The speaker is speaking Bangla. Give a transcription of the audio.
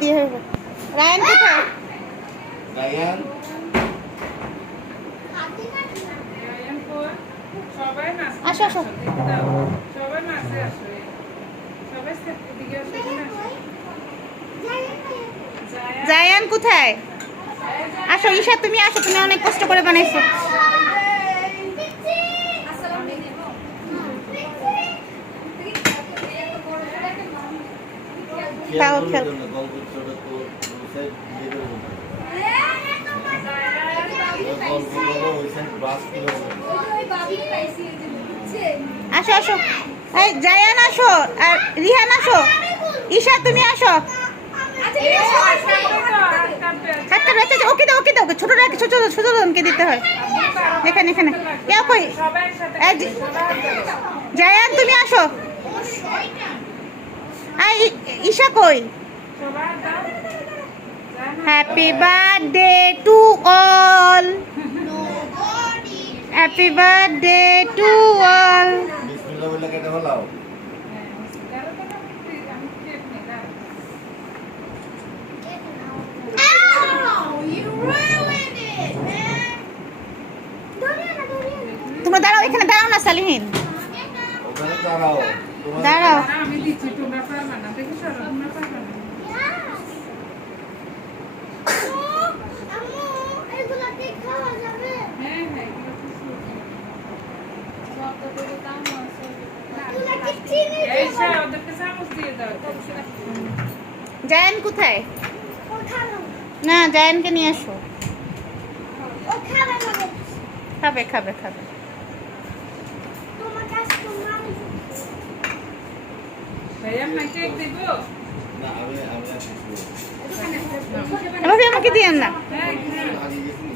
দিয়ে হবে। রায়ান কোথায়? রায়ান আসো আসো। জায়ান কোথায়? আসো ঈশা, তুমি আসো, তুমি অনেক কষ্ট করে বানাইছো। খাও খেল। আসো আসো, এই জায়ান আসো, আর রিহান আসো। ঈশা তুমি আসো। হাতটা রয়েছে, ওকে দাও ওকে দাও, ছোটরা ছোট ছোটজনকে দিতে হয়। এখানে এখানে কেউ কই? জায়ান তুমি আসো। আর ঈশা কই? Happy birthday to all, happy birthday to all. বিসমিল্লাহ বলে কেটে ফেলাও। তোমরা দাঁড়াও, এখানে দাঁড়াও না সালিহিন, ওখানে দাঁড়াও। দাঁড়াও। আমি দিচ্ছি, তোমরা পারবে না, দেখে সরো, তোমরা পারবে না। হ্যাঁ হ্যাঁ, এগুলো তো সুন্দর। এই সা, ওদেরকে চামচ দিয়ে দাও। জায়ান কোথায়? না, জায়ানকে নিয়ে আসো। খাবে খাবে খাবে। ভাইয়া না কেক দিব? না আমি এভাবে আমাকে দিয়েন না। হ্যাঁ হ্যাঁ। আগে গেছি।